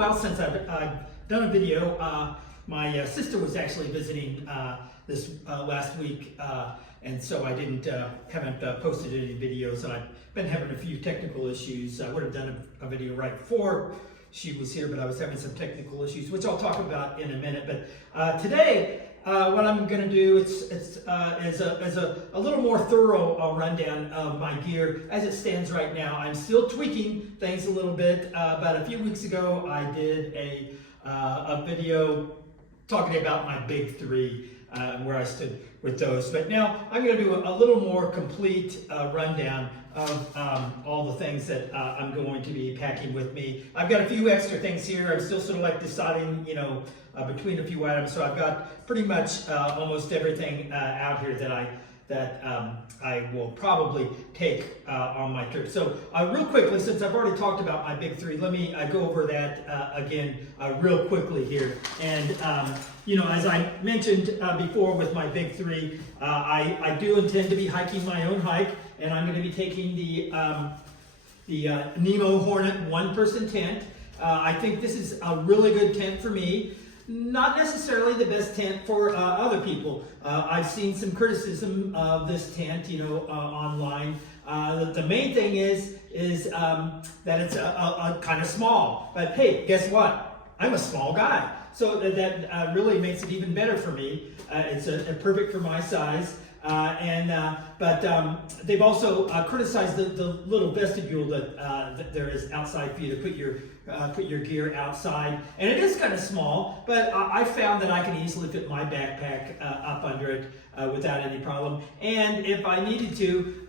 while since I've done a video. My sister was actually visiting this last week, and so I haven't posted any videos. I've been having a few technical issues. I would have done a video right before she was here, but I was having some technical issues, which I'll talk about in a minute. But today, what I'm going to do is a little more thorough rundown of my gear as it stands right now. I'm still tweaking things a little bit. About a few weeks ago, I did a video talking about my big three, where I stood with those. But now I'm going to do a little more complete rundown of all the things that I'm going to be packing with me. I've got a few extra things here. I'm still sort of like deciding, between a few items. So I've got pretty much almost everything out here that I will probably take on my trip. So real quickly, since I've already talked about my big three, let me go over that again real quickly here. And as I mentioned before with my big three, I do intend to be hiking my own hike, and I'm going to be taking the Nemo Hornet one-person tent. I think this is a really good tent for me. Not necessarily the best tent for other people. I've seen some criticism of this tent, online. The main thing is that it's a kind of small. But hey, guess what? I'm a small guy, so that really makes it even better for me. It's perfect for my size. But they've also criticized the little vestibule that there is outside for you to put your gear outside, and it is kind of small. But I found that I can easily fit my backpack up under it without any problem. And if I needed to,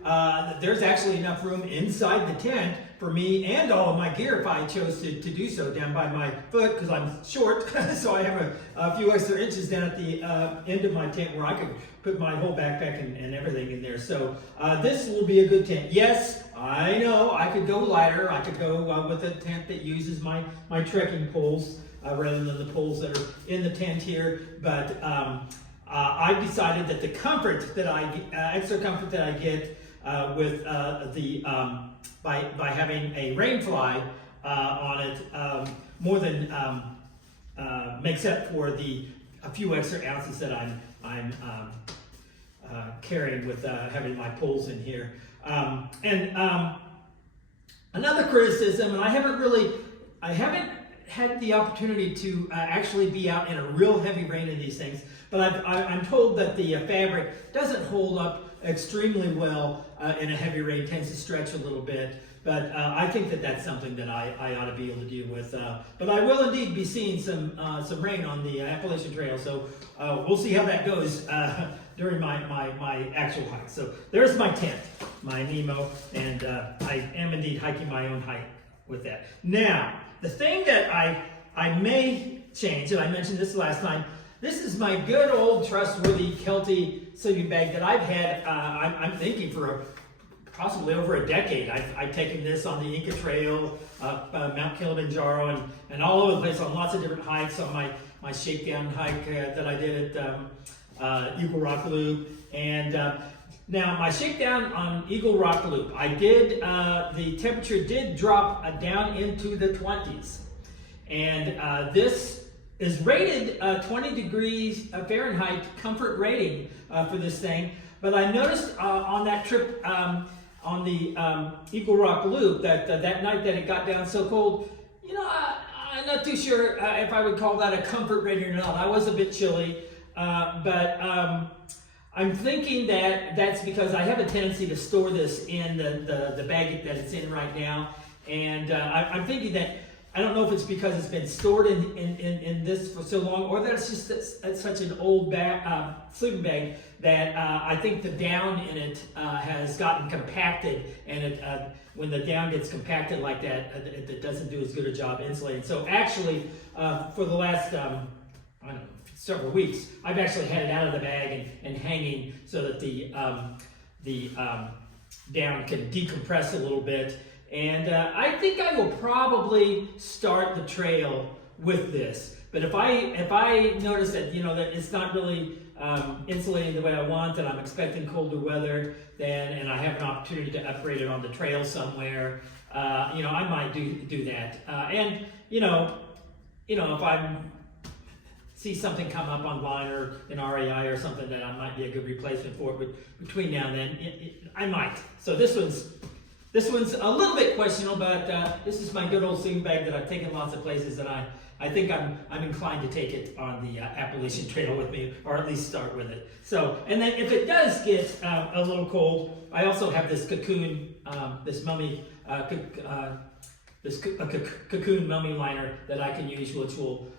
there's actually enough room inside the tent for me and all of my gear if I chose to do so down by my foot, because I'm short. So I have a few extra inches down at the end of my tent where I could put my whole backpack and everything in there. So this will be a good tent. Yes, I know I could go lighter. I could go with a tent that uses my trekking poles rather than the poles that are in the tent here. But I've decided that the comfort that extra comfort that I get with by having a rainfly on it more than makes up for a few extra ounces that I'm carrying with having my poles in here. Another criticism, and I haven't had the opportunity to actually be out in a real heavy rain in these things, but I'm told that the fabric doesn't hold up extremely well in a heavy rain, tends to stretch a little bit. But I think that's something that I ought to be able to deal with. But I will indeed be seeing some rain on the Appalachian Trail, so we'll see how that goes during my actual hike. So there's my tent, my Nemo, and I am indeed hiking my own hike with that. Now, the thing that I may change, and I mentioned this last time, this is my good old trustworthy Kelty sleeping bag that I've had, I'm thinking for possibly over a decade. I've taken this on the Inca Trail, Mount Kilimanjaro, and all over the place on lots of different hikes. On my shakedown hike that I did at Eagle Rock Loop, and now my shakedown on Eagle Rock Loop, I did the temperature did drop down into the 20s, and this is rated 20 degrees Fahrenheit comfort rating for this thing. But I noticed on that trip on the Eagle Rock Loop that that night that it got down so cold, I'm not too sure if I would call that a comfort rating or not. I was a bit chilly, but I'm thinking that that's because I have a tendency to store this in the bag that it's in right now, and I'm thinking that I don't know if it's because it's been stored in this for so long, or that it's just it's such an old sleeping bag that I think the down in it has gotten compacted, and when the down gets compacted like that, it doesn't do as good a job insulating. So actually, for the last I don't know, several weeks, I've actually had it out of the bag and hanging so that the down can decompress a little bit. And I think I will probably start the trail with this. But if I notice that that it's not really insulating the way I want, and I'm expecting colder weather, and I have an opportunity to upgrade it on the trail somewhere, I might do that. And you know, if I see something come up online or in REI or something that I might be a good replacement for it, but between now and then, I might. So this one's a little bit questionable, but this is my good old sleeping bag that I've taken lots of places, and I think I'm inclined to take it on the Appalachian Trail with me, or at least start with it. So, and then if it does get a little cold, I also have this cocoon, this mummy, cocoon mummy liner that I can use, which will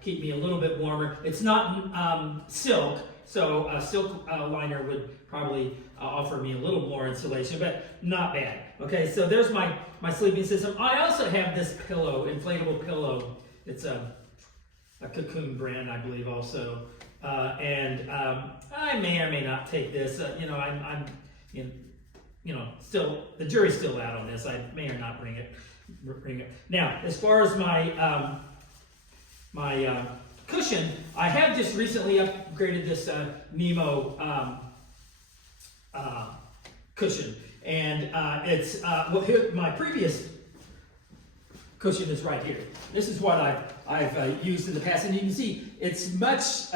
keep me a little bit warmer. It's not silk, so a silk liner would probably offer me a little more insulation, but not bad. Okay, so there's my sleeping system. I also have this pillow, inflatable pillow. It's a Cocoon brand, I believe, also, and I may or may not take this. You know, I'm still the jury's still out on this. I may or not bring it. Now, as far as my my cushion, I have just recently upgraded this Nemo cushion, and it's well, here, my previous cushion is right here. This is what I've used in the past, and you can see it's much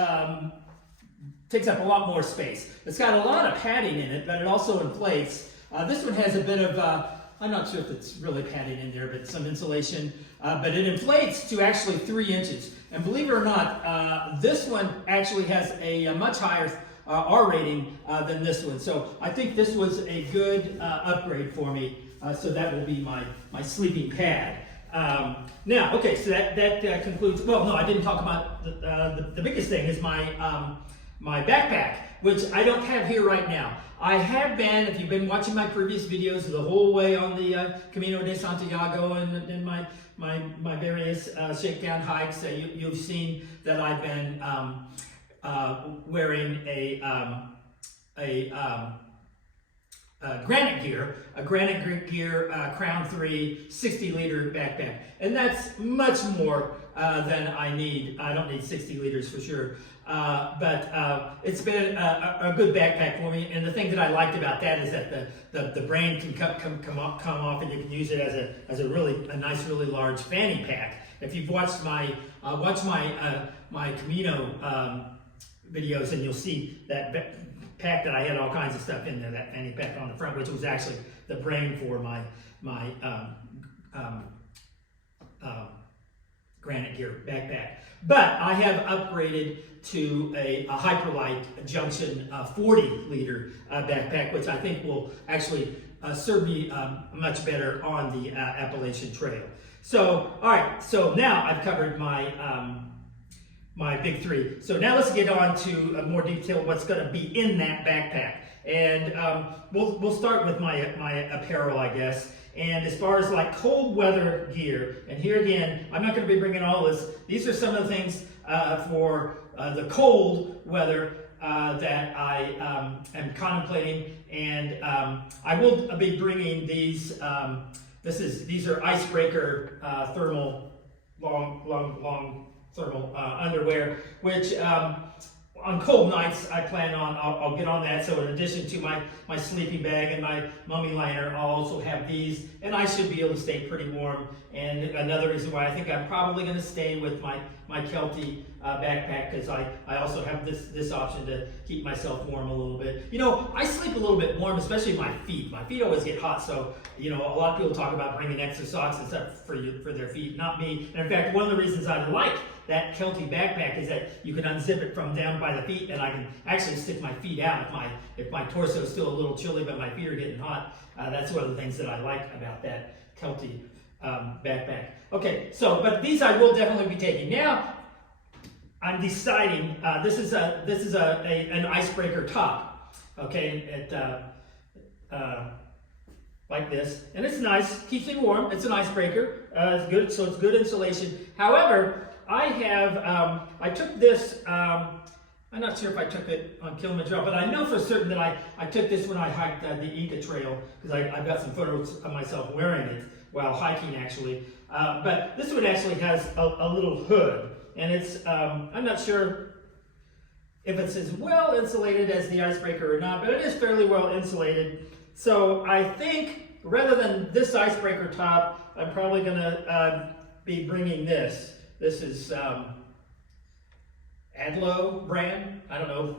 takes up a lot more space. It's got a lot of padding in it, but it also inflates. This one has a bit of I'm not sure if it's really padding in there, but some insulation. But it inflates to actually 3 inches. And believe it or not, this one actually has a much higher R rating than this one. So I think this was a good upgrade for me. So that will be my sleeping pad. Now, okay, so that concludes. Well, no, I didn't talk about the biggest thing is my my backpack, which I don't have here right now. I have been, if you've been watching my previous videos the whole way on the Camino de Santiago and my various shakedown hikes, you've seen that I've been wearing a Granite Gear Crown 3 60-liter backpack, and that's much more than I need. I don't need 60 liters for sure, but it's been a good backpack for me. And the thing that I liked about that is that the brain can come off, and you can use it as a nice, really large fanny pack. If you've watched my my Camino videos, and you'll see that pack that I had all kinds of stuff in there, that fanny pack on the front, which was actually the brain for my Granite Gear backpack. But I have upgraded to a Hyperlite Junction 40-liter backpack, which I think will actually serve me much better on the Appalachian Trail. So, all right, so now I've covered my my big three. So now let's get on to more detail what's going to be in that backpack. And we'll start with my apparel, I guess. And as far as like cold weather gear, and here again, I'm not going to be bringing all this. These are some of the things for the cold weather that I am contemplating. And I will be bringing these. These are Icebreaker thermal long thermal underwear, which on cold nights I plan on, I'll get on that. So in addition to my sleeping bag and my mummy liner, I'll also have these, and I should be able to stay pretty warm. And another reason why I think I'm probably going to stay with my Kelty backpack, because I also have this option to keep myself warm a little bit. You know, I sleep a little bit warm, especially my feet. My feet always get hot, so you know, a lot of people talk about bringing extra socks and stuff for their feet. Not me. And in fact, one of the reasons I like that Kelty backpack is that you can unzip it from down by the feet, and I can actually stick my feet out if my torso is still a little chilly, but my feet are getting hot. That's one of the things that I like about that Kelty backpack. Okay, so but these I will definitely be taking. Now I'm deciding. This is an Icebreaker top. Okay, like this, and it's nice, keeps me warm. It's an Icebreaker. It's good, so it's good insulation. However, I have I took this. I'm not sure if I took it on Kilimanjaro, but I know for certain that I took this when I hiked the Inca Trail, because I've got some photos of myself wearing it while hiking, actually. But this one actually has a little hood, and it's I'm not sure if it's as well insulated as the Icebreaker or not, but it is fairly well insulated. So I think rather than this Icebreaker top, I'm probably going to be bringing this. This is AWOLon brand. I don't know.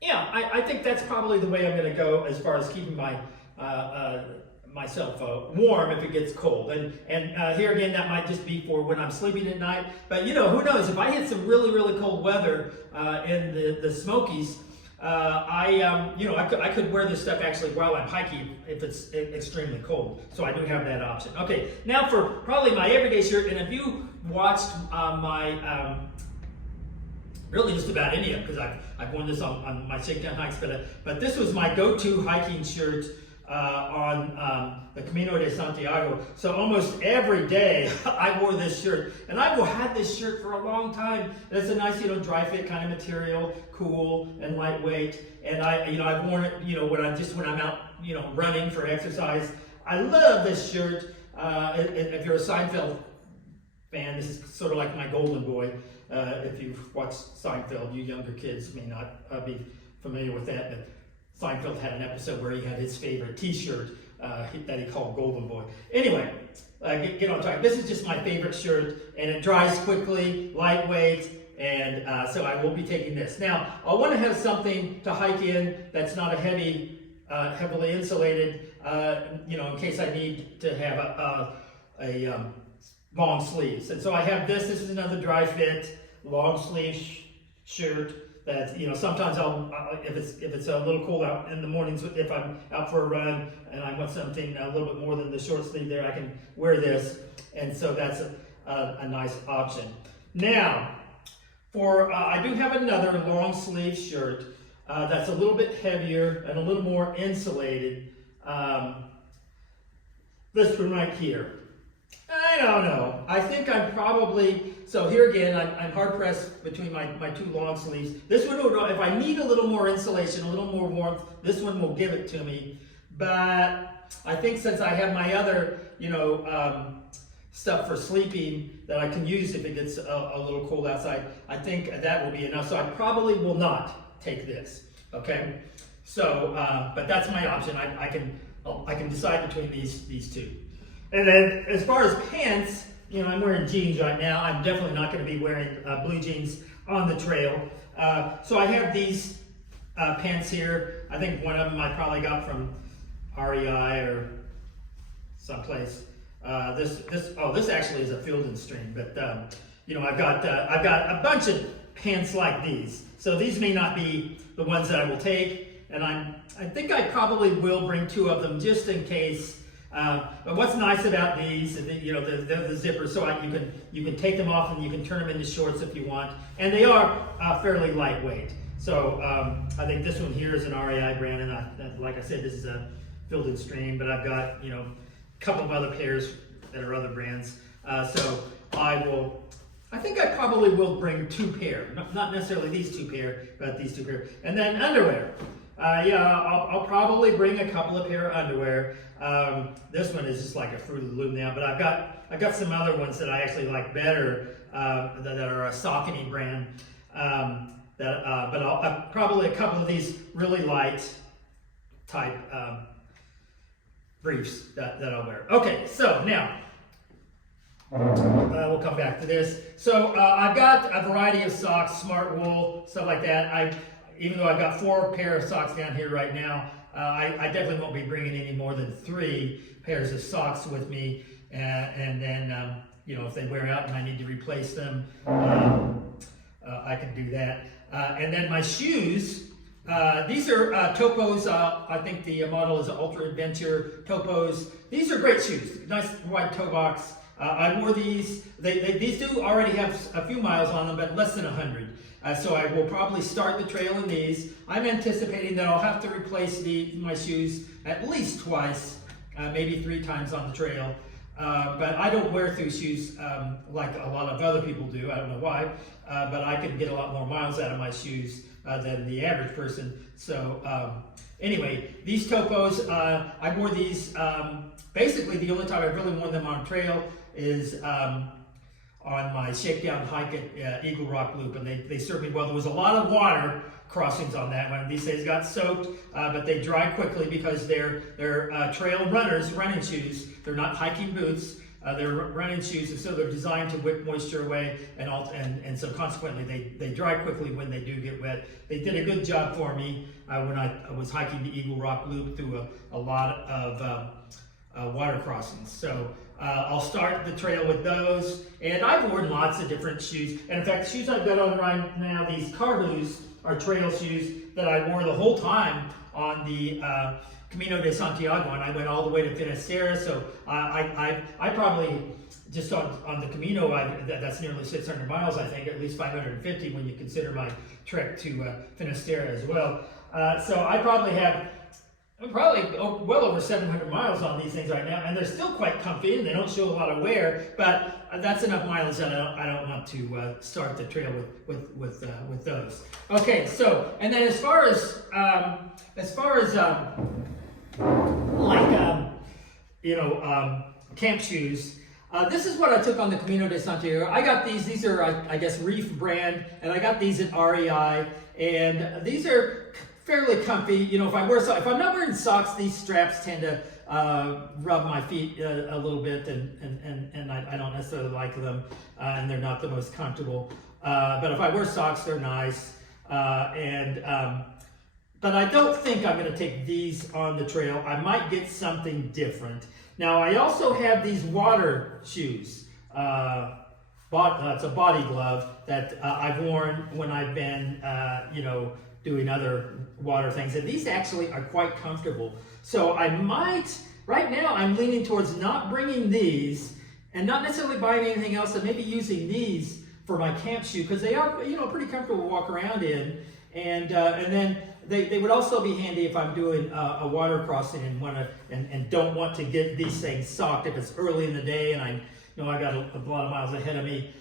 Yeah, I think that's probably the way I'm going to go as far as keeping my myself warm if it gets cold. And here again, that might just be for when I'm sleeping at night. But you know, who knows? If I hit some really cold weather in the Smokies, I could wear this stuff actually while I'm hiking if it's extremely cold. So I do have that option. Okay, now for probably my everyday shirt, and if you watched my really just about any of them, because I've worn this on my shakedown hikes, but this was my go-to hiking shirt on the Camino de Santiago. So almost every day I wore this shirt, and I've had this shirt for a long time. It's a nice, dry fit kind of material, cool and lightweight. And I've worn it, when I'm out, running for exercise. I love this shirt. If you're a Seinfeld fan, this is sort of like my golden boy. If you've watched Seinfeld, you younger kids may not be familiar with that, but Seinfeld had an episode where he had his favorite t-shirt that he called Golden Boy. Anyway, get on track. This is just my favorite shirt, and it dries quickly, lightweight, and so I will be taking this. Now, I want to have something to hike in that's not a heavily insulated, in case I need to have a long sleeves. And so I have this. This is another dry fit, long sleeve shirt. That sometimes if it's a little cold out in the mornings, if I'm out for a run and I want something a little bit more than the short sleeve there, I can wear this, and so that's a nice option. Now, I do have another long sleeve shirt that's a little bit heavier and a little more insulated. This one right here. I don't know. I think I'm probably, so here again, I'm hard pressed between my two long sleeves. This one, if I need a little more insulation, a little more warmth, this one will give it to me. But I think since I have my other, stuff for sleeping that I can use if it gets a little cold outside, I think that will be enough. So I probably will not take this, okay? So, but that's my option. I can decide between these two. And then as far as pants, I'm wearing jeans right now. I'm definitely not going to be wearing blue jeans on the trail. So I have these pants here. I think one of them I probably got from REI or someplace. This actually is a Field and Stream, but I've got a bunch of pants like these. So these may not be the ones that I will take, and I think I probably will bring two of them just in case. But what's nice about these, they're the zippers, so you can take them off and you can turn them into shorts if you want, and they are fairly lightweight. So I think this one here is an REI brand, and like I said, this is a Field and Stream, but I've got a couple of other pairs that are other brands. So I think I probably will bring two pair, not necessarily these two pair, but these two pair, and then underwear. I'll probably bring a couple of pair of underwear. This one is just like a Fruit of the Loom now, but I've got some other ones that I actually like better that are a Saucony brand. But I'll probably a couple of these really light type briefs that I'll wear. Okay, so now we'll come back to this. So I've got a variety of socks, smart wool, stuff like that. Even though I've got 4 pair of socks down here right now, I definitely won't be bringing any more than 3 pairs of socks with me. And then, if they wear out and I need to replace them, I can do that. And then my shoes, these are Topos. I think the model is Ultra Adventure Topos. These are great shoes, nice wide toe box. I wore these. These do already have a few miles on them, but less than 100. So I will probably start the trail in these. I'm anticipating that I'll have to replace my shoes at least twice, maybe 3 times on the trail. But I don't wear Thru shoes like a lot of other people do. I don't know why, but I can get a lot more miles out of my shoes than the average person. So anyway, these Topos, I wore these, basically the only time I've really worn them on trail is on my shakedown hike at Eagle Rock Loop, and they served me well. There was a lot of water crossings on that one. These things got soaked, but they dry quickly because they're trail runners, running shoes. They're not hiking boots. They're running shoes, and so they're designed to whip moisture away, and so consequently they dry quickly when they do get wet. They did a good job for me when I was hiking the Eagle Rock Loop through a lot of water crossings. So I'll start the trail with those, and I've worn lots of different shoes. And in fact, the shoes I've got on right now, these Karhus, are trail shoes that I wore the whole time on the Camino de Santiago, and I went all the way to Finisterre. So I probably just on the Camino, that's nearly 600 miles, I think, at least 550 when you consider my trek to Finisterre as well. So I probably have well over 700 miles on these things right now, and they're still quite comfy, and they don't show a lot of wear, but that's enough mileage that I don't want to start the trail with those. Okay, so, and then as far as camp shoes, this is what I took on the Camino de Santiago. I got these are, I guess, Reef brand, and I got these at REI, and these are fairly comfy. You know, if I'm not wearing socks, these straps tend to rub my feet a little bit, and I don't necessarily like them, and they're not the most comfortable. But if I wear socks, they're nice. But I don't think I'm going to take these on the trail. I might get something different. Now, I also have these water shoes. It's a body glove that I've worn when I've been, doing other water things. And these actually are quite comfortable. So I might, right now, I'm leaning towards not bringing these and not necessarily buying anything else, and maybe using these for my camp shoe, because they are, pretty comfortable to walk around in. And then they would also be handy if I'm doing a water crossing and don't want to get these things socked. If it's early in the day and I got a lot of miles ahead of me,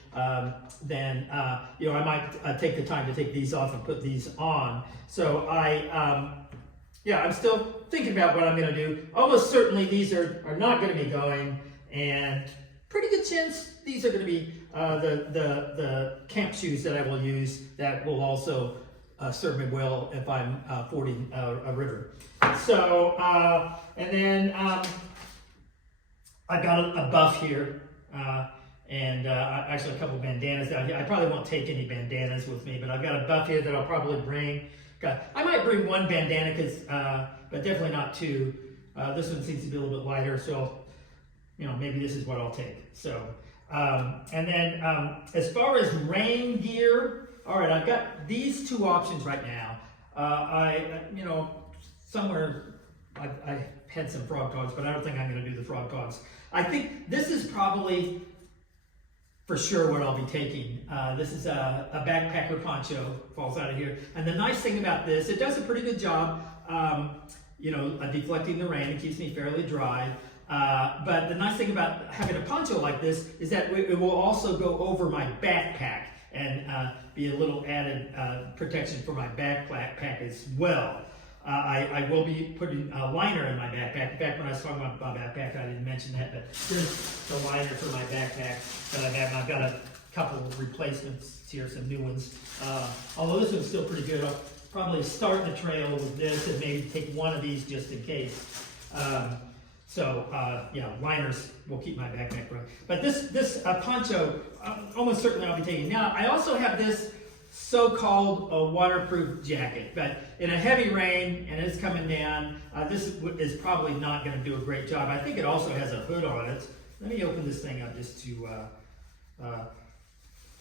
then I might take the time to take these off and put these on. So I'm still thinking about what I'm going to do. Almost certainly these are not going to be going, and pretty good chance these are going to be the camp shoes that I will use, that will also serve me well if I'm fording a river. So, and then I've got a buff here, and actually a couple of bandanas down here. I probably won't take any bandanas with me, but I've got a buff here that I'll probably bring. I might bring one bandana, but definitely not two. This one seems to be a little bit lighter, so maybe this is what I'll take. So, and then as far as rain gear, all right, I've got these two options right now. Somewhere I had some frog dogs, but I don't think I'm going to do the frog dogs. I think this is probably for sure what I'll be taking. This is a backpacker poncho, falls out of here. And the nice thing about this, it does a pretty good job, deflecting the rain. It keeps me fairly dry. But the nice thing about having a poncho like this is that it will also go over my backpack and be a little added protection for my backpack as well. I will be putting a liner in my backpack. In fact, when I was talking about my backpack, I didn't mention that, but here's the liner for my backpack that I have. And I've got a couple of replacements here, some new ones. Although this one's still pretty good, I'll probably start the trail with this and maybe take one of these just in case. Liners will keep my backpack running. But this poncho, almost certainly I'll be taking. Now, I also have this so-called waterproof jacket, but in a heavy rain and it's coming down, this is probably not going to do a great job. I think it also has a hood on it. Let me open this thing up just to,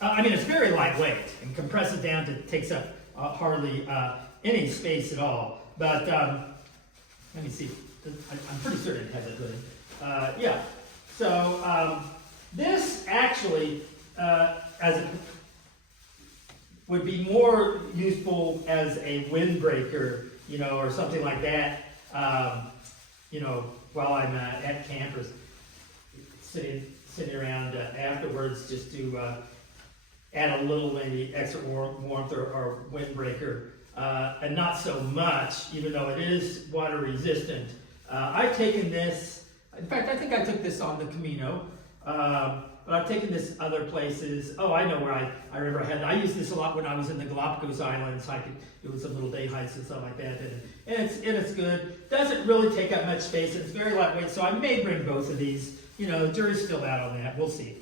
it's very lightweight and compresses down to takes up hardly any space at all. But let me see. I'm pretty certain it has a hood. So this actually would be more useful as a windbreaker, or something like that. While I'm at camp or sitting around afterwards, just to add a little maybe extra warmth or windbreaker, and not so much, even though it is water resistant. I've taken this, in fact, I think I took this on the Camino, but I've taken this other places. Oh, I know where I remember I used this a lot when I was in the Galapagos Islands. I could do some little day hikes and stuff like that, and it's good. Doesn't really take up much space. It's very lightweight, so I may bring both of these you know, the jury's still out on that. We'll see.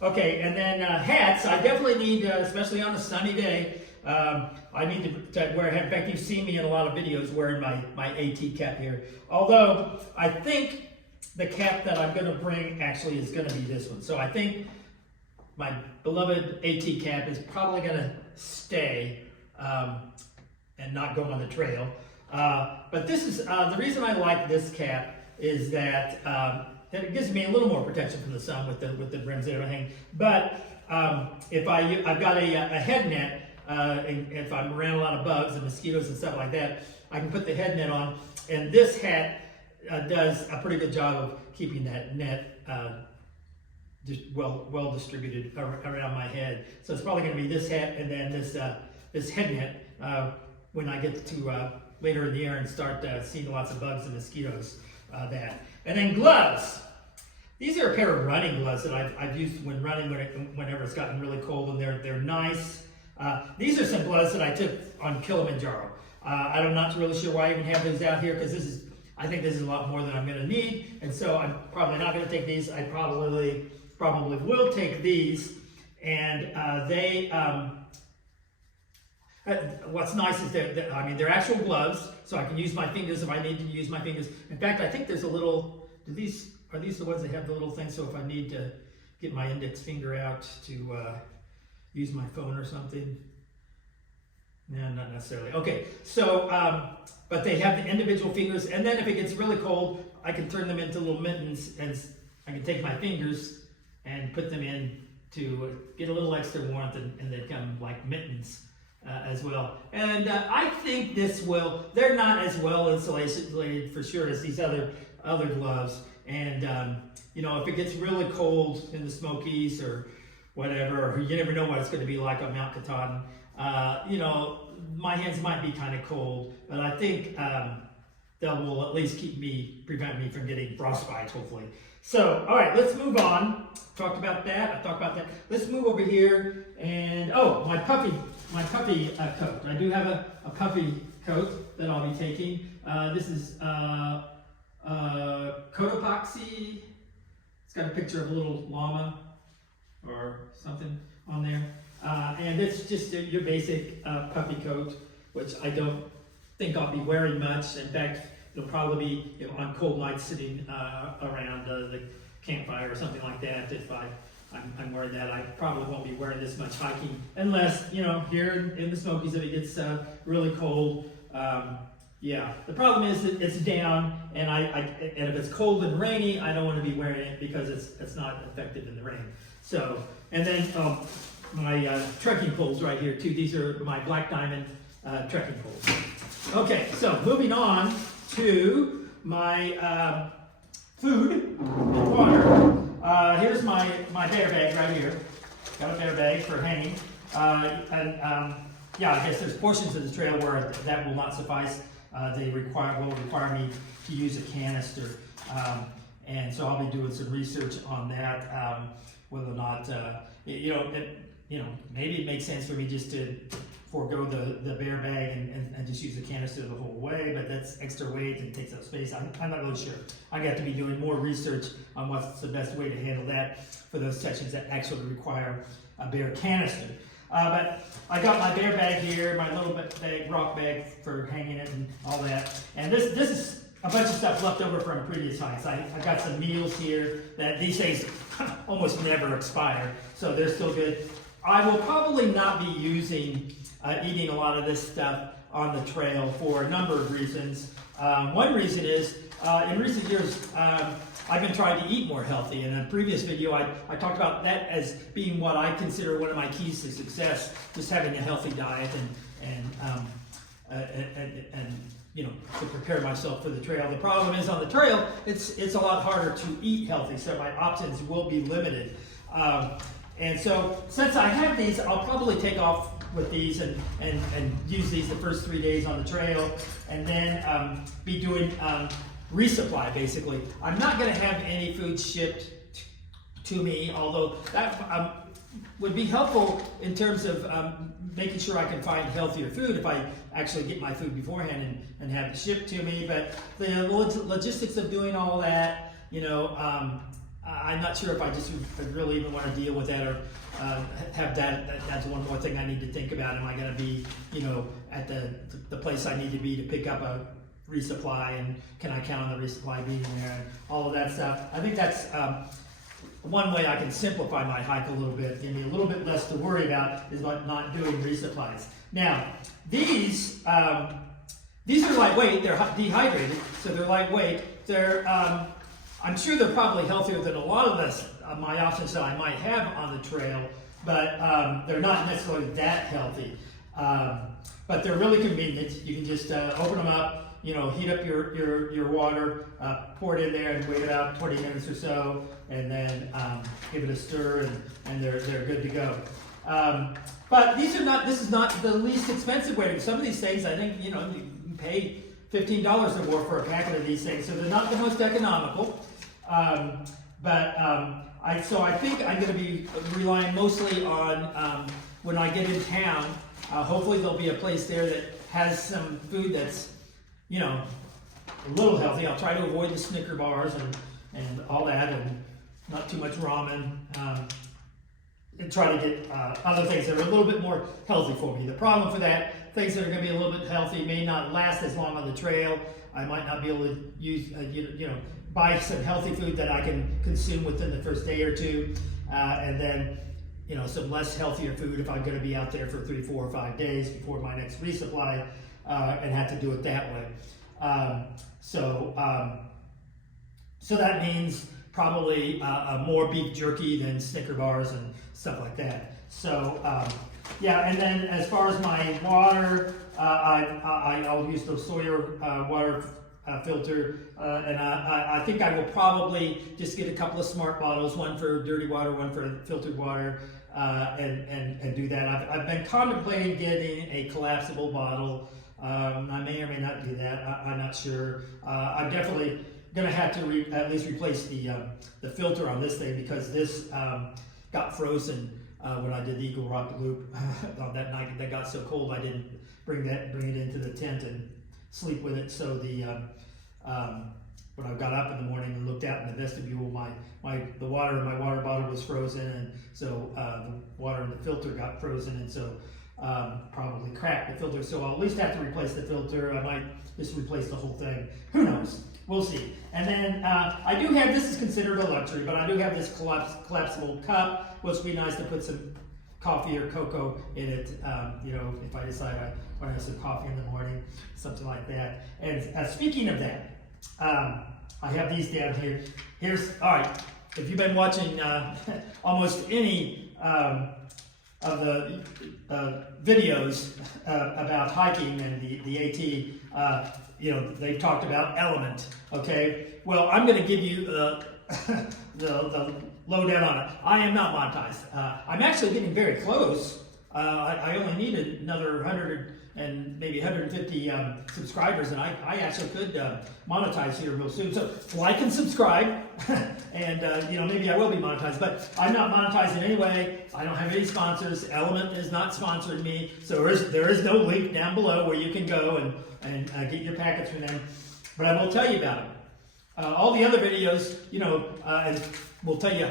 Okay, and then hats. I definitely need, especially on a sunny day, I need to wear a hat. In fact, you've seen me in a lot of videos wearing my AT cap here. Although, I think the cap that I'm going to bring actually is going to be this one. So I think my beloved AT cap is probably going to stay and not go on the trail. But this is, the reason I like this cap is that it gives me a little more protection from the sun with the brims and everything. But if I've got a head net, and if I'm around a lot of bugs and mosquitoes and stuff like that, I can put the head net on, and this hat does a pretty good job of keeping that net just well distributed around my head. So it's probably going to be this hat and then this head net when I get to later in the year and start seeing lots of bugs and mosquitoes. And then gloves. These are a pair of running gloves that I've used when running whenever it's gotten really cold, and they're nice. These are some gloves that I took on Kilimanjaro. I'm not really sure why I even have those out here, because I think this is a lot more than I'm going to need, and so I'm probably not going to take these. I probably will take these, and what's nice is they're actual gloves, so I can use my fingers if I need to use my fingers. In fact, I think there's a little. Are these the ones that have the little thing? So if I need to get my index finger out to use my phone or something. No, not necessarily. Okay, so, but they have the individual fingers, and then if it gets really cold, I can turn them into little mittens, and I can take my fingers and put them in to get a little extra warmth, and they become like mittens as well. And I think they're not as well insulated for sure as these other gloves. And, you know, if it gets really cold in the Smokies or whatever, or you never know what it's going to be like on Mount Katahdin, you know, my hands might be kind of cold, but I think they will at least prevent me from getting frostbite, hopefully. So, all right, let's move on. I've talked about that. Let's move over here, and my puppy coat. I do have a puppy coat that I'll be taking. This is Cotopaxi. It's got a picture of a little llama or something on there. And it's just your basic puppy coat, which I don't think I'll be wearing much. In fact, it'll probably be on cold nights sitting around the campfire or something like that. If I'm wearing that, I probably won't be wearing this much hiking, unless, you know, here in the Smokies, if it gets really cold. Yeah, the problem is that it's down, and and if it's cold and rainy, I don't want to be wearing it because it's not effective in the rain. So, and then my trekking poles right here too. These are my Black Diamond trekking poles. Okay, so moving on to my food and water. Here's my bear bag right here. Got a bear bag for hanging. Yeah, I guess there's portions of the trail where that will not suffice. They will require me to use a canister, and so I'll be doing some research on that. Whether or not maybe it makes sense for me just to forego the bear bag and just use the canister the whole way, but that's extra weight and takes up space. I'm not really sure. I got to be doing more research on what's the best way to handle that for those sections that actually require a bear canister. But I got my bear bag here, my little rock bag for hanging it and all that. And this is a bunch of stuff left over from previous hikes. I got some meals here that these days almost never expire, so they're still good. I will probably not be eating a lot of this stuff on the trail for a number of reasons. One reason is, in recent years, I've been trying to eat more healthy. In a previous video, I talked about that as being what I consider one of my keys to success, just having a healthy diet and you know, to prepare myself for the trail. The problem is on the trail, it's a lot harder to eat healthy, so my options will be limited. And so since I have these, I'll probably take off with these and use these the first 3 days on the trail, and then be doing resupply, basically. I'm not going to have any food shipped to me, although that would be helpful in terms of making sure I can find healthier food if I actually get my food beforehand and have it shipped to me. But the logistics of doing all that, you know, I'm not sure if I just really even want to deal with that or have that's one more thing I need to think about. Am I going to be, at the place I need to be to pick up a resupply, and can I count on the resupply being there, and all of that stuff. I think that's one way I can simplify my hike a little bit, give me a little bit less to worry about, is about not doing resupplies. Now, these are lightweight, they're dehydrated, so they're lightweight. They're, I'm sure they're probably healthier than a lot of my options that I might have on the trail, but they're not necessarily that healthy. But they're really convenient. You can just open them up, heat up your water, pour it in there and wait about 20 minutes or so, and then give it a stir, and they're good to go. But this is not the least expensive way. Some of these things, I think, you can pay $15 or more for a packet of these things, so they're not the most economical. So I think I'm going to be relying mostly on when I get in town. Hopefully there'll be a place there that has some food that's, a little healthy. I'll try to avoid the Snicker bars and all that, and not too much ramen. And try to get other things that are a little bit more healthy for me. The problem for that, things that are going to be a little bit healthy may not last as long on the trail. I might not be able to use, buy some healthy food that I can consume within the first day or two, and then, some less healthier food if I'm going to be out there for 3, 4, or 5 days before my next resupply, and have to do it that way. So that means probably more beef jerky than Snicker bars and stuff like that. So and then as far as my water, I'll use the Sawyer water filter, and I think I will probably just get a couple of smart bottles, one for dirty water, one for filtered water, and do that. I've been contemplating getting a collapsible bottle. I may or may not do that. I'm not sure. I'm definitely going to have to at least replace the filter on this thing, because this got frozen when I did the Eagle Rock Loop on that night. That got so cold I didn't bring it into the tent and sleep with it. So when I got up in the morning and looked out in the vestibule, the water in my water bottle was frozen, and so the water in the filter got frozen, and so probably cracked the filter. So I'll at least have to replace the filter. I might just replace the whole thing. Who knows? We'll see. And then I do have, this is considered a luxury, but I do have this collapsible cup, which would be nice to put some coffee or cocoa in it, if I decide I want to have some coffee in the morning, something like that. And speaking of that, I have these down here. All right, if you've been watching almost any of the videos about hiking and the AT, they've talked about element, okay? Well, I'm going to give you the lowdown on it. I am not monetized. I'm actually getting very close. I only need another 100 and maybe 150 subscribers, and I actually could monetize here real soon. So like and subscribe, and maybe I will be monetized. But I'm not monetized in any way. I don't have any sponsors. Element is not sponsoring me, so there is no link down below where you can go and get your packets from them. But I will tell you about them. All the other videos, will tell you,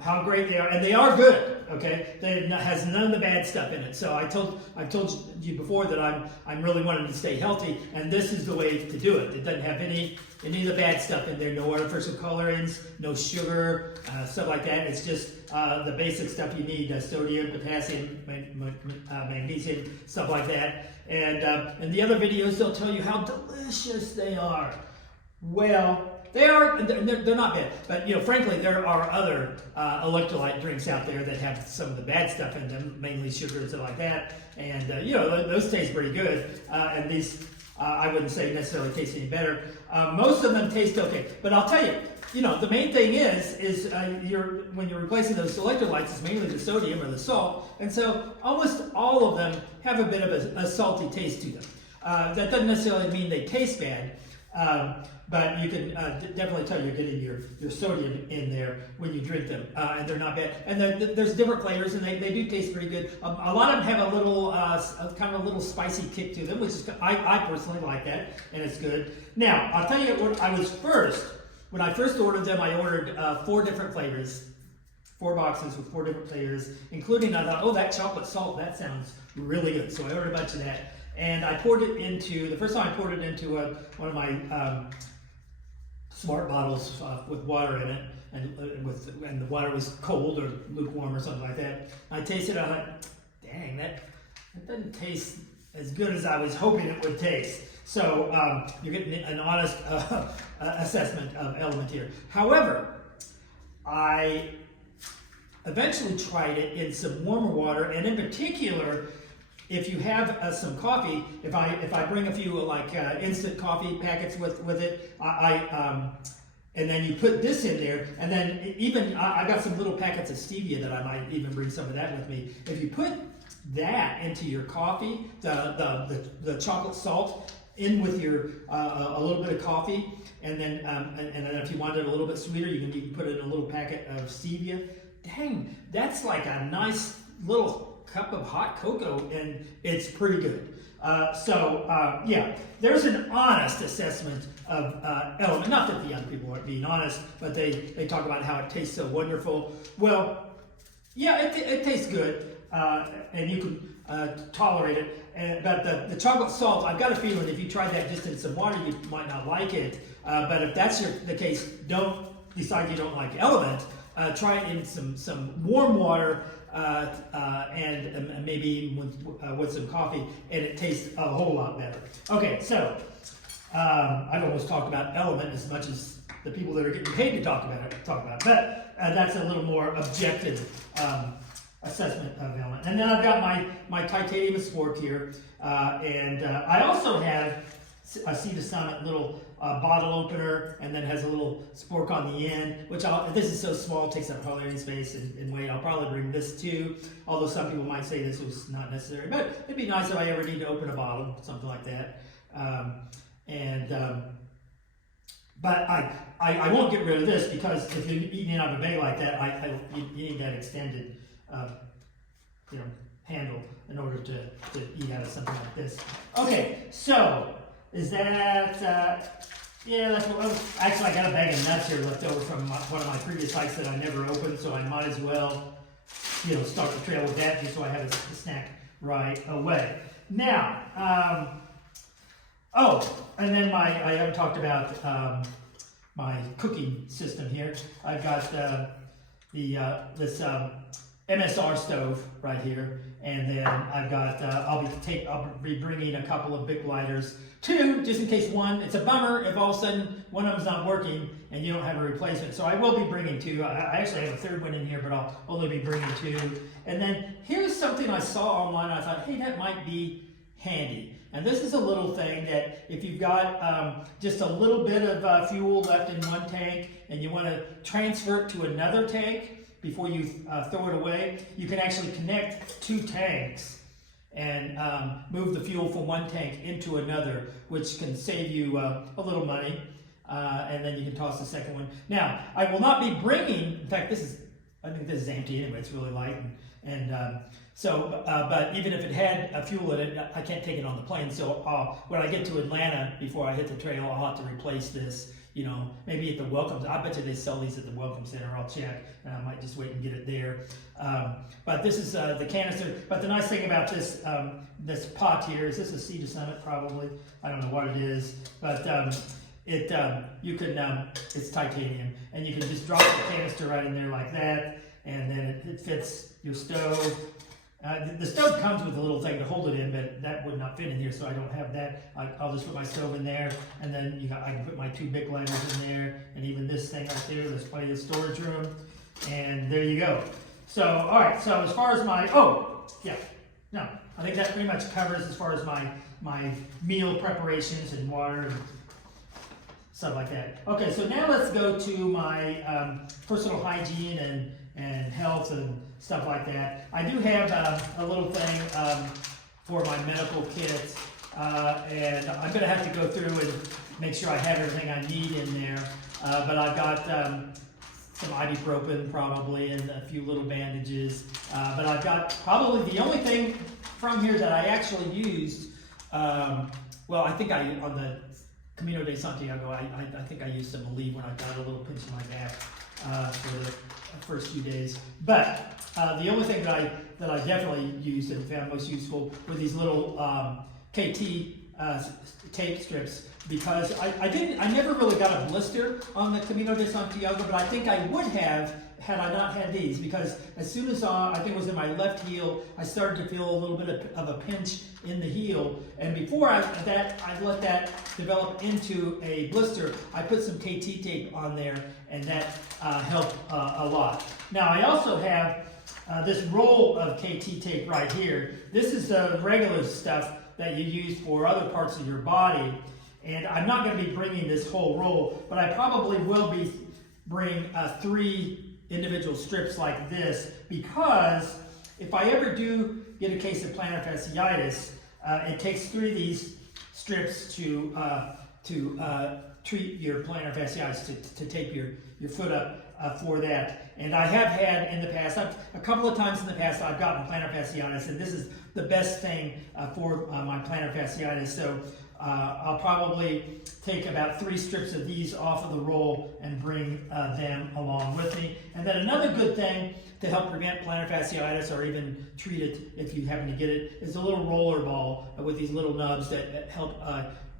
how great they are, and they are good. Okay, it has none of the bad stuff in it. So I've told you before that I'm really wanting to stay healthy, and this is the way to do it. It doesn't have any of the bad stuff in there. No artificial colorings, no sugar, stuff like that. It's just the basic stuff you need: sodium, potassium, magnesium, stuff like that. And the other videos, they'll tell you how delicious they are. Well, they're not bad, but frankly, there are other electrolyte drinks out there that have some of the bad stuff in them, mainly sugar and stuff like that, and those taste pretty good, and these I wouldn't say necessarily taste any better. Most of them taste okay, but I'll tell you, the main thing is when you're replacing those electrolytes, it's mainly the sodium or the salt, and so almost all of them have a bit of a salty taste to them. That doesn't necessarily mean they taste bad. But you can definitely tell you're getting your sodium in there when you drink them, and they're not bad. And there's different flavors, and they do taste pretty good. A lot of them have a little kind of a little spicy kick to them, which is I personally like that, and it's good. Now I'll tell you what I was first when I first ordered them, I ordered 4 different flavors, 4 boxes with 4 different flavors, including, I thought, oh, that chocolate salt, that sounds really good. So I ordered a bunch of that. And I poured it into, the first time I poured it into one of my smart bottles with water in it. And the water was cold or lukewarm or something like that. I tasted it, I thought, dang, that doesn't taste as good as I was hoping it would taste. So you're getting an honest assessment of element here. However, I eventually tried it in some warmer water, and in particular, if you have some coffee, if I bring a few like instant coffee packets with it, and then you put this in there, and then even I got some little packets of stevia that I might even bring some of that with me. If you put that into your coffee, the chocolate salt in with your a little bit of coffee, and then if you want it a little bit sweeter, you can put in a little packet of stevia. Dang, that's like a nice little cup of hot cocoa, and it's pretty good. Yeah, there's an honest assessment of element. Not that the other people aren't being honest, but they talk about how it tastes so wonderful. Well, yeah, it tastes good, and you can tolerate it. But the chocolate salt, I've got a feeling if you try that just in some water, you might not like it. But if that's the case, don't decide you don't like element. Try it in some warm water and maybe with some coffee, and it tastes a whole lot better. Okay, so I've almost talked about element as much as the people that are getting paid to talk about it, but that's a little more objective assessment of element. And then I've got my titanium spork here, and I also have a Sea to Summit little bottle opener, and then has a little spork on the end, which this is so small, it takes up hardly any space and weight. I'll probably bring this too, although some people might say this was not necessary, but it'd be nice if I ever need to open a bottle, something like that. But I won't get rid of this, because if you're eating out of a bag like that, you need that extended handle in order to eat out of something like this. Okay, so is that, yeah, that's what, actually I got a bag of nuts here left over from one of my previous hikes that I never opened, so I might as well, start the trail with that just so I have a snack right away. Now, and then I haven't talked about my cooking system here. I've got this MSR stove right here, and then I've got I'll be bringing a couple of Bic lighters, 2 just in case one. It's a bummer if all of a sudden one of them's not working and you don't have a replacement. So I will be bringing 2. I actually have a 3rd one in here, but I'll only be bringing 2. And then here's something I saw online. I thought, hey, that might be handy. And this is a little thing that if you've got just a little bit of fuel left in one tank and you want to transfer it to another tank before you throw it away, you can actually connect 2 tanks and move the fuel from one tank into another, which can save you a little money, and then you can toss the second one. Now, I will not be bringing, in fact, I think this is empty anyway, it's really light, but even if it had fuel in it, I can't take it on the plane, so when I get to Atlanta, before I hit the trail, I'll have to replace this, maybe at the Welcome. I bet you they sell these at the Welcome Center. I'll check, and I might just wait and get it there. But this is the canister. But the nice thing about this this pot here is this is Sea to Summit, probably. I don't know what it is, but you can it's titanium, and you can just drop the canister right in there like that, and then it fits your stove. The stove comes with a little thing to hold it in, but that would not fit in here, so I don't have that. I'll just put my stove in there, and then I can put my 2 Bic lighters in there, and even this thing right there. There's plenty of storage room, and there you go. So, all right. So as far as I think that pretty much covers as far as my meal preparations and water and stuff like that. Okay, so now let's go to my personal hygiene and health and stuff like that. I do have a little thing for my medical kit, and I'm going to have to go through and make sure I have everything I need in there. But I've got some ibuprofen probably, and a few little bandages. But I've got probably the only thing from here that I actually used. I think on the Camino de Santiago, I think I used some Aleve when I got a little pinch in my back for the first few days. But the only thing that I definitely used and found most useful were these little KT tape strips, because I never really got a blister on the Camino de Santiago, but I think I would have had I not had these, because as soon as I think it was in my left heel, I started to feel a little bit of a pinch in the heel, and before I let that develop into a blister, I put some KT tape on there, and that helped a lot. Now I also have this roll of KT tape right here. This is the regular stuff that you use for other parts of your body, and I'm not going to be bringing this whole roll, but I probably will bring 3 individual strips like this, because if I ever do get a case of plantar fasciitis, it takes 3 of these strips to treat your plantar fasciitis, to tape your foot up for that. And I have had in the past, a couple of times in the past, I've gotten plantar fasciitis, and this is the best thing for my plantar fasciitis. So I'll probably take about 3 strips of these off of the roll and bring them along with me. And then another good thing to help prevent plantar fasciitis, or even treat it if you happen to get it, is a little roller ball with these little nubs that help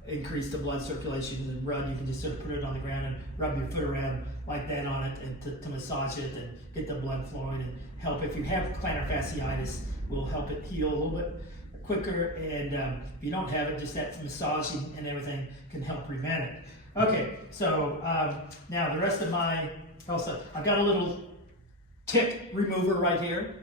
increase the blood circulation and run. You can just sort of put it on the ground and rub your foot around like that on it, and to massage it and get the blood flowing, and help if you have plantar fasciitis, will help it heal a little bit quicker. And if you don't have it, just that massaging and everything can help prevent it. Okay, so now the rest of my health stuff. I've got a little tick remover right here.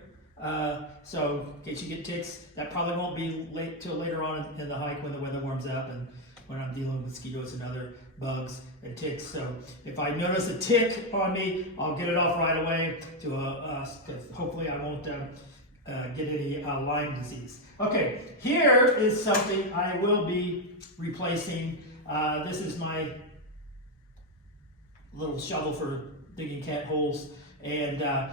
So in case you get ticks, that probably won't be till later on in the hike when the weather warms up and when I'm dealing with mosquitoes and other bugs and ticks. So if I notice a tick on me, I'll get it off right away to hopefully I won't get any Lyme disease. Okay, here is something I will be replacing. This is my little shovel for digging cat holes, and I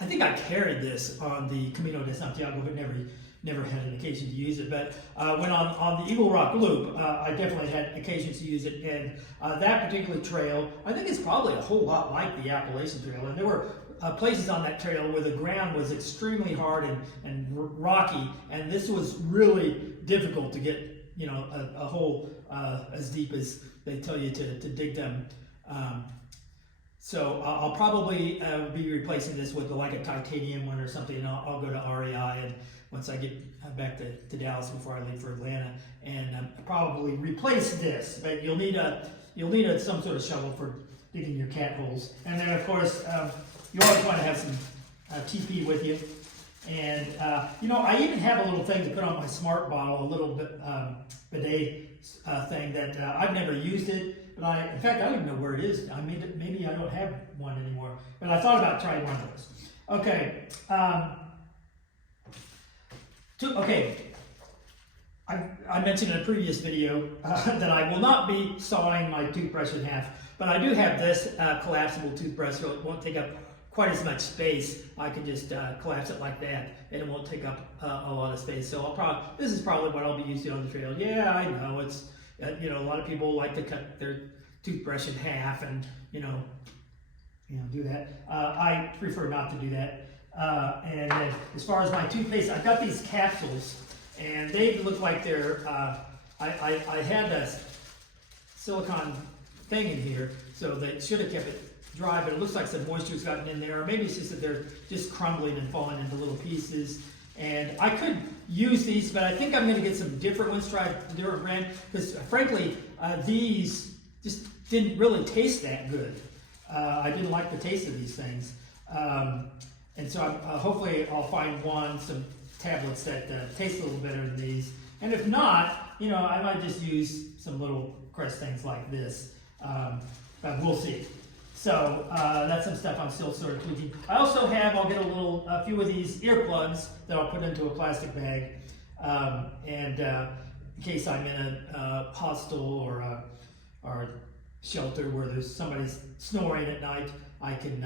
think I carried this on the Camino de Santiago, but never had an occasion to use it. But when on the Eagle Rock Loop, I definitely had occasions to use it. And that particular trail, I think it's probably a whole lot like the Appalachian Trail. And there were places on that trail where the ground was extremely hard and rocky, and this was really difficult to get, a hole as deep as they tell you to dig them. So I'll probably be replacing this with like a titanium one or something, and I'll go to REI and once I get back to Dallas before I leave for Atlanta, and probably replace this. But you'll need some sort of shovel for digging your cat holes, and then of course you always want to have some TP with you. And I even have a little thing to put on my smart bottle, a little bit bidet thing that I've never used it. But in fact, I don't even know where it is. Maybe I don't have one anymore. But I thought about trying one of those. Okay. I mentioned in a previous video that I will not be sawing my toothbrush in half. But I do have this collapsible toothbrush, so it won't take up quite as much space. I can just collapse it like that, and it won't take up a lot of space. So this is probably what I'll be using on the trail. Yeah, I know it's. A lot of people like to cut their toothbrush in half and, do that. I prefer not to do that. And then as far as my toothpaste, I've got these capsules, and they look like they're, I had a silicone thing in here, so they should have kept it dry, but it looks like some moisture's gotten in there, or maybe it's just that they're just crumbling and falling into little pieces. And I could use these, but I think I'm going to get some different ones, try a different brand, because frankly, these just didn't really taste that good. I didn't like the taste of these things. And so hopefully I'll find some tablets that taste a little better than these. And if not, I might just use some little Crest things like this. But we'll see. So that's some stuff I'm still sort of tweaking. I also I'll get a few of these earplugs that I'll put into a plastic bag. In case I'm in a hostel or a shelter where there's somebody snoring at night, I can,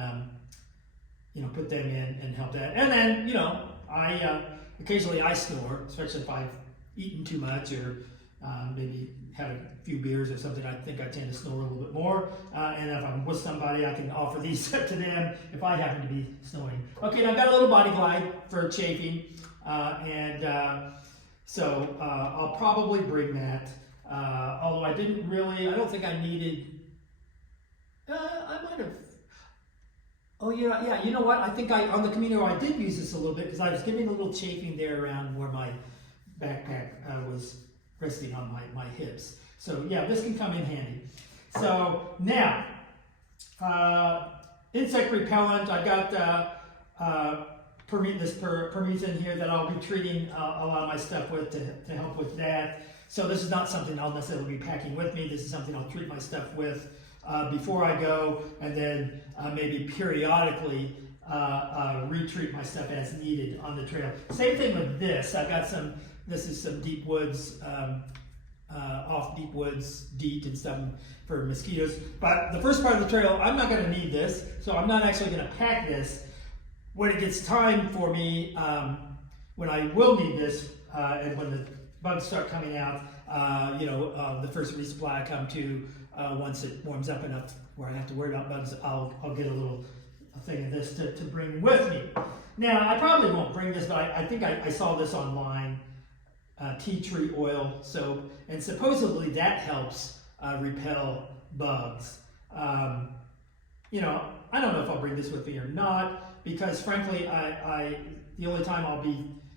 put them in and help that. And then, occasionally I snore, especially if I've eaten too much or maybe had a few beers or something, I think I tend to snore a little bit more. And if I'm with somebody, I can offer these to them if I happen to be snoring. Okay, now I've got a little body glide for chafing, so I'll probably bring that. Although I don't think I needed, I might have. Oh yeah, you know what? I think on the Camino I did use this a little bit because I was giving a little chafing there around where my backpack was resting on my hips. So yeah, this can come in handy. So now, insect repellent, I got this permethrin here that I'll be treating a lot of my stuff with to help with that. So this is not something I'll necessarily be packing with me. This is something I'll treat my stuff with before I go, and then maybe periodically retreat my stuff as needed on the trail. Same thing with this. I've got this is some deep woods, off deep woods DEET and stuff for mosquitoes. But the first part of the trail, I'm not going to need this, so I'm not actually going to pack this. When it gets time for me, when I will need this, and when the bugs start coming out, the first resupply I come to, once it warms up enough where I have to worry about bugs, I'll get a thing of this to bring with me. Now, I probably won't bring this, but I think I saw this online, tea tree oil soap, and supposedly that helps repel bugs. I don't know if I'll bring this with me or not, because frankly, the only time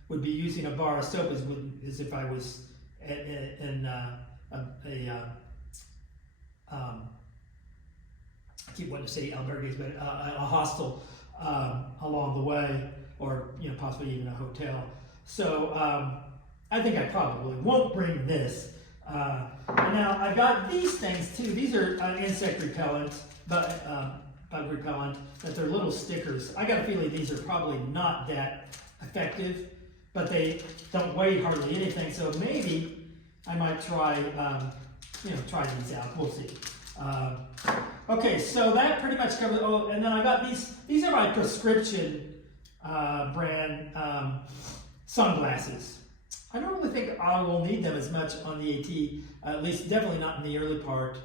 would be using a bar of soap is if I was I keep wanting to say albergues, but a hostel along the way, or possibly even a hotel. So I think I probably won't bring this. Now I got these things too. These are insect repellent, bug repellent, but they're little stickers. I got a feeling these are probably not that effective, but they don't weigh hardly anything. So maybe I might try these out. We'll see. Okay, so that pretty much covers. Oh, and then I got these. These are my prescription brand sunglasses. I don't really think I will need them as much on the AT, at least definitely not in the early part,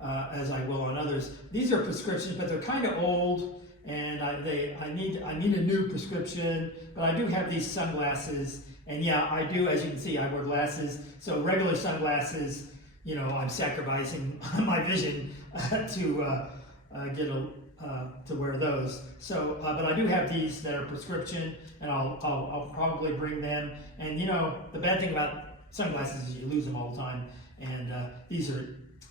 as I will on others. These are prescriptions, but they're kind of old, and I need a new prescription. But I do have these sunglasses, and yeah, I do. As you can see, I wear glasses. So regular sunglasses, I'm sacrificing my vision to wear those. So, but I do have these that are prescription, and I'll probably bring them. And the bad thing about sunglasses is you lose them all the time. And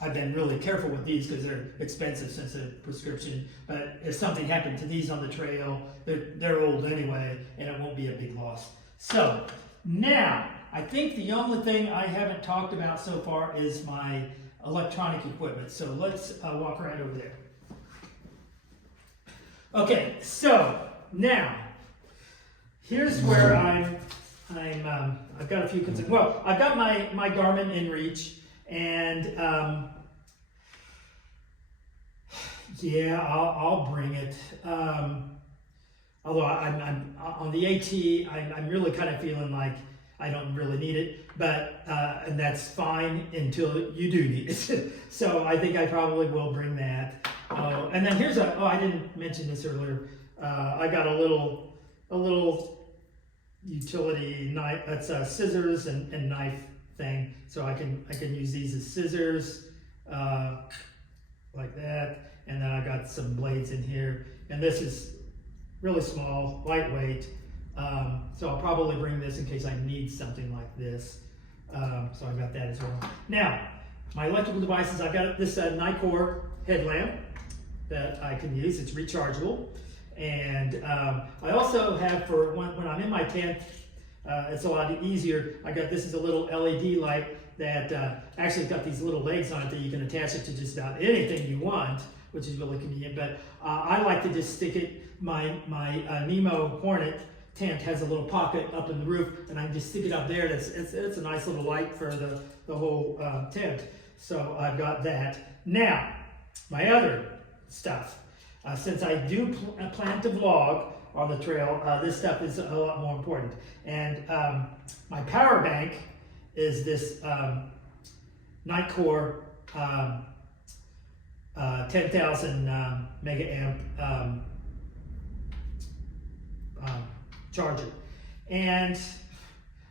I've been really careful with these because they're expensive since they're prescription. But if something happened to these on the trail, they're old anyway, and it won't be a big loss. So now, I think the only thing I haven't talked about so far is my electronic equipment. So let's walk around over there. Okay, so now here's where I've got a few concerns. Well, I've got my Garmin InReach, and yeah, I'll bring it. Although I'm on the AT, I'm really kind of feeling like I don't really need it, but and that's fine until you do need it. So I think I probably will bring that. And then here's I didn't mention this earlier. I got a little utility knife. That's a scissors and knife thing. So I can use these as scissors, like that. And then I got some blades in here. And this is really small, lightweight. So I'll probably bring this in case I need something like this. So I've got that as well. Now, my electrical devices, I've got this Nikkor headlamp that I can use. It's rechargeable. And I also have, for when I'm in my tent, it's a lot easier. I got this is a little LED light that actually got these little legs on it that you can attach it to just about anything you want, which is really convenient. But I like to just stick it, my Nemo Hornet tent has a little pocket up in the roof, and I can just stick it up there. It's a nice little light for the whole tent. So I've got that. Now, my other stuff. Since I do plan to vlog on the trail, this stuff is a lot more important. And my power bank is this Nightcore 10,000 mega amp charger. And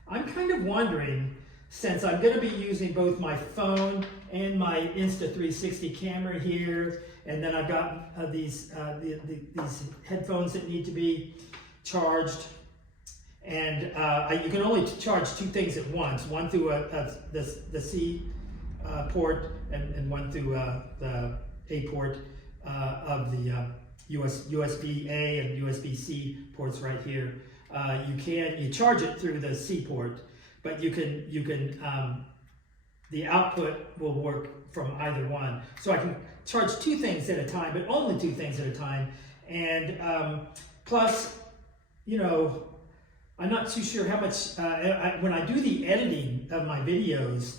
I'm kind of wondering, since I'm going to be using both my phone and my Insta360 camera here, and then I've got these headphones that need to be charged, and you can only charge two things at once, one through the C port and one through the A port of the USB-A and USB-C ports right here. You charge it through the C port, but you can the output will work from either one. So I can charge two things at a time, but only two things at a time. And plus, you know, I'm not too sure how much, when I do the editing of my videos,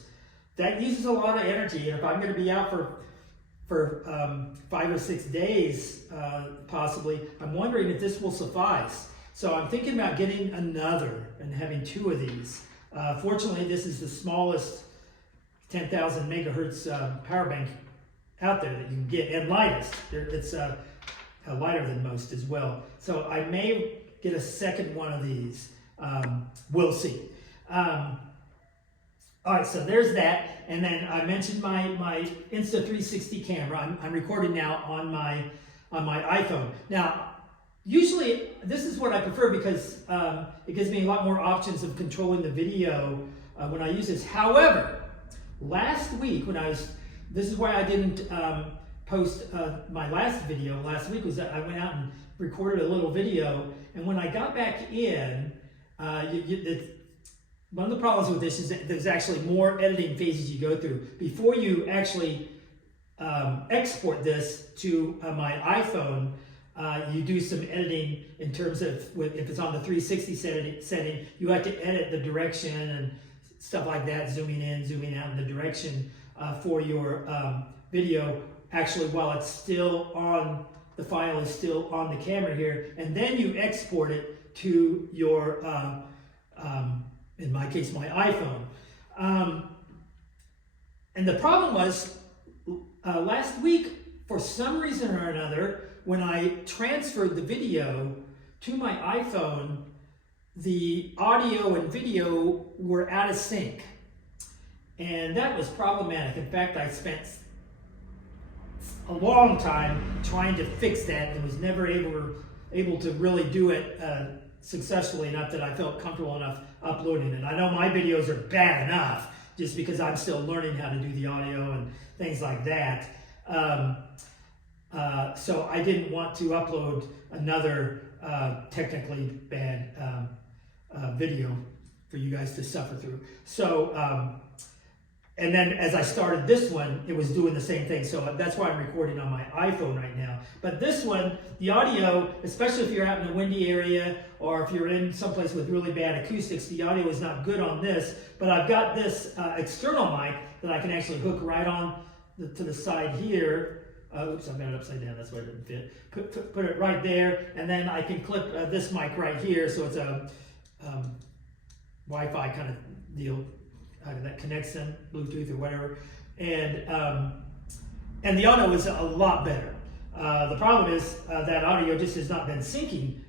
that uses a lot of energy. And if I'm going to be out for 5 or 6 days, possibly, I'm wondering if this will suffice. So I'm thinking about getting another and having two of these. Fortunately, this is the smallest 10,000 megahertz power bank out there that you can get, and lightest. It's lighter than most as well. So I may get a second one of these. We'll see. All right, so there's that. And then I mentioned my Insta360 camera. I'm recording now on my iPhone. Now, usually this is what I prefer because it gives me a lot more options of controlling the video when I use this. However, last week this is why I didn't post my last video last week, was that I went out and recorded a little video, and when I got back in, one of the problems with this is that there's actually more editing phases you go through. Before you actually export this to my iPhone, you do some editing in terms of, if it's on the 360 setting, you have to edit the direction and stuff like that, zooming in, zooming out in the direction for your video, actually while it's still on, the file is still on the camera here, and then you export it to your, in my case, my iPhone. And the problem was, last week, for some reason or another, when I transferred the video to my iPhone, the audio and video were out of sync. And that was problematic. In fact, I spent a long time trying to fix that and was never able to really do it successfully enough that I felt comfortable enough uploading it. I know my videos are bad enough just because I'm still learning how to do the audio and things like that. So I didn't want to upload another technically bad video for you guys to suffer through. So, and then as I started this one, it was doing the same thing. So that's why I'm recording on my iPhone right now. But this one, the audio, especially if you're out in a windy area or if you're in someplace with really bad acoustics, the audio is not good on this. But I've got this external mic that I can actually hook right on to the side here. Oops, I've got it upside down, that's why it didn't fit. Put it right there, and then I can clip this mic right here, so it's a Wi-Fi kind of deal that connects in, Bluetooth or whatever. And the audio is a lot better. The problem is that audio just has not been syncing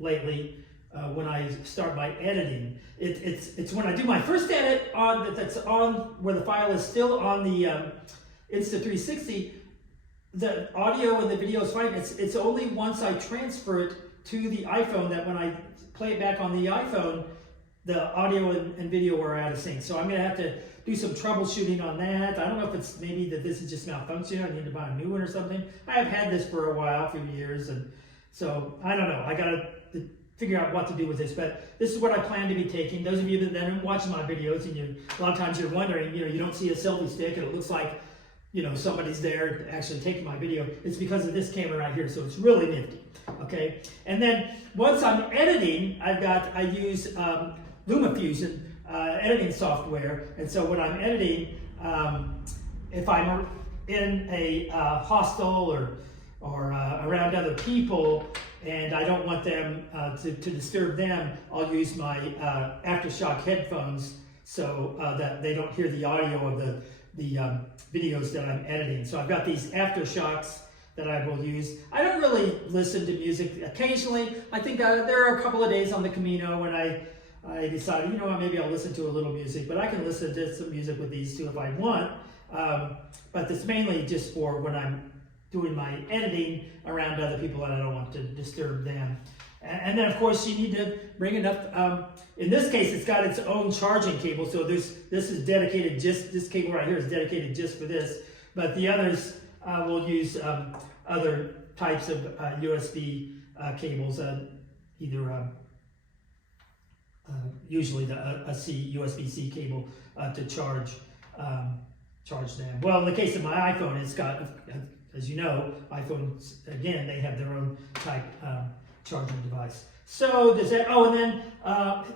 lately when I start my editing. It's when I do my first edit that's on where the file is still on the Insta360, the audio and the video is fine. It's only once I transfer it to the iPhone that when I play it back on the iPhone, the audio and video are out of sync. So I'm going to have to do some troubleshooting on that. I don't know if it's maybe that this is just malfunctioning. I need to buy a new one or something. I have had this for a while, a few years, and so I don't know. I got to figure out what to do with this, but this is what I plan to be taking. Those of you that have been watching my videos, and a lot of times you're wondering, you don't see a selfie stick and it looks like somebody's there actually taking my video. It's because of this camera right here, so it's really nifty, okay? And then once I'm editing, I use LumaFusion editing software, and so when I'm editing, if I'm in a hostel or around other people and I don't want them to disturb them, I'll use my Aftershock headphones so that they don't hear the audio of the videos that I'm editing. So I've got these aftershocks that I will use. I don't really listen to music. Occasionally, I think there are a couple of days on the Camino when I decided, you know what, maybe I'll listen to a little music, but I can listen to some music with these too if I want. But it's mainly just for when I'm doing my editing around other people and I don't want to disturb them. And then of course you need to bring enough, in this case it's got its own charging cable, so this is dedicated, this cable right here is dedicated just for this, but the others will use other types of USB cables, either usually a USB-C cable to charge them. Well, in the case of my iPhone, it's got, as you know, iPhones, again, they have their own type charging device. So does that, oh, and then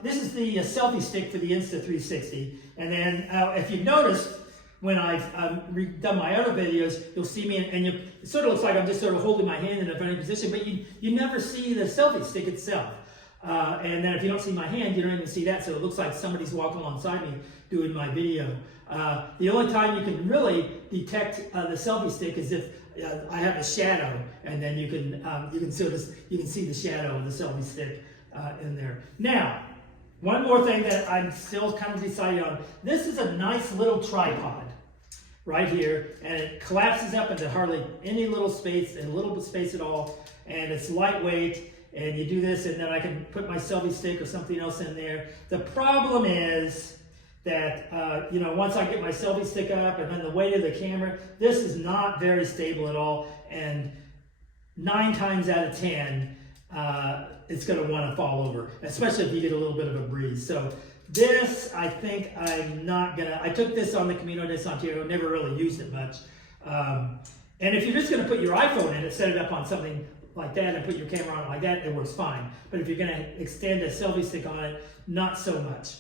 this is the selfie stick for the Insta360. And then if you've noticed, when I've done my other videos, you'll see me, and it sort of looks like I'm just sort of holding my hand in a funny position, but you never see the selfie stick itself. And then if you don't see my hand, you don't even see that, so it looks like somebody's walking alongside me doing my video. The only time you can really detect the selfie stick is if I have a shadow, and then you can see the shadow of the selfie stick in there. Now, one more thing that I'm still kind of deciding on. This is a nice little tripod right here, and it collapses up into hardly any little space, and little bit space at all, and it's lightweight. And you do this, and then I can put my selfie stick or something else in there. The problem is that, you know, once I get my selfie stick up and then the weight of the camera, this is not very stable at all. And 9 times out of 10, it's going to want to fall over, especially if you get a little bit of a breeze. So this, I think I'm not going to, I took this on the Camino de Santiago, never really used it much. And if you're just going to put your iPhone in it, set it up on something like that and put your camera on it like that, it works fine. But if you're going to extend a selfie stick on it, not so much.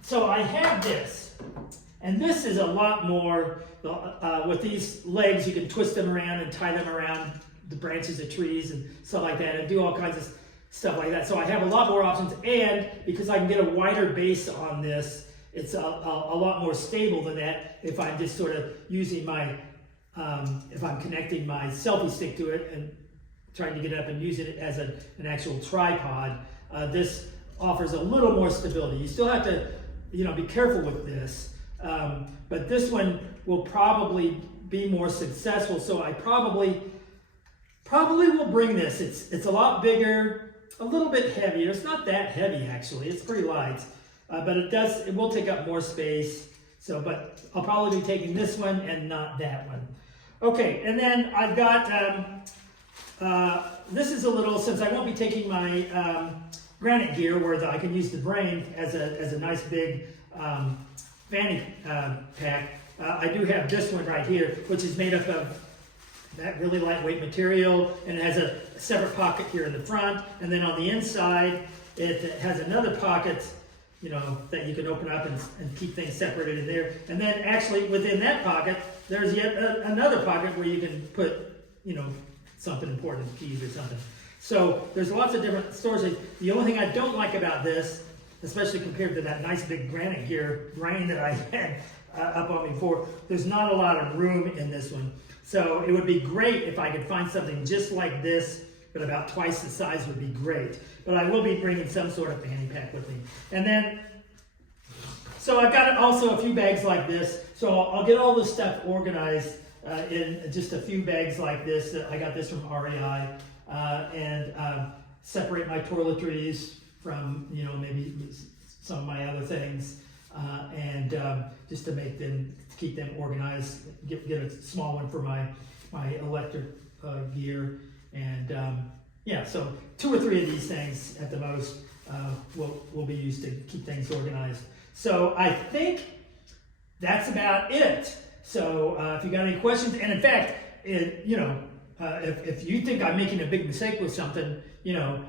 So I have this, and this is a lot more, with these legs you can twist them around and tie them around the branches of trees and stuff like that, and do all kinds of stuff like that. So I have a lot more options, and because I can get a wider base on this, it's a lot more stable than that if I'm just sort of using my, if I'm connecting my selfie stick to it and trying to get it up and using it as an actual tripod. This offers a little more stability. You still have to, you know, be careful with this, but this one will probably be more successful. So I probably will bring this. It's a lot bigger, a little bit heavier. It's not that heavy actually. It's pretty light, but it will take up more space. So, but I'll probably be taking this one and not that one. Okay, and then I've got. This is a little, since I won't be taking my granite gear where I can use the brain as a nice big fanny pack, I do have this one right here, which is made up of that really lightweight material, and it has a separate pocket here in the front, and then on the inside it has another pocket, you know, that you can open up and keep things separated in there. And then actually within that pocket, there's yet another pocket where you can put, you know, something important, keys or something. So there's lots of different storage. The only thing I don't like about this, especially compared to that nice big granite gear brain that I had up on me before, there's not a lot of room in this one. So it would be great if I could find something just like this, but about twice the size would be great. But I will be bringing some sort of fanny pack with me. And then, so I've got also a few bags like this. So I'll get all this stuff organized in just a few bags like this. I got this from REI, and separate my toiletries from, you know, maybe some of my other things, and just to make them, keep them organized. Get a small one for my electric gear, and yeah, so 2 or 3 of these things at the most will be used to keep things organized. So I think that's about it. So if you got any questions, and in fact, you know, if you think I'm making a big mistake with something, you know,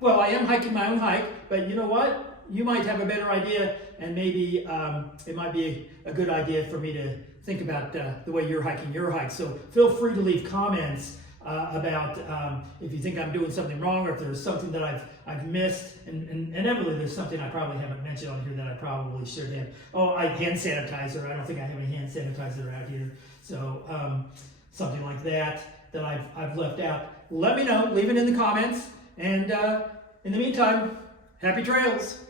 well, I am hiking my own hike, but you know what? You might have a better idea, and maybe it might be a good idea for me to think about the way you're hiking your hike. So feel free to leave comments about if you think I'm doing something wrong, or if there's something that I've missed, and inevitably there's something I probably haven't mentioned on here that I probably should have. Oh, hand sanitizer. I don't think I have any hand sanitizer out here. So something like that I've left out. Let me know. Leave it in the comments. And in the meantime, happy trails.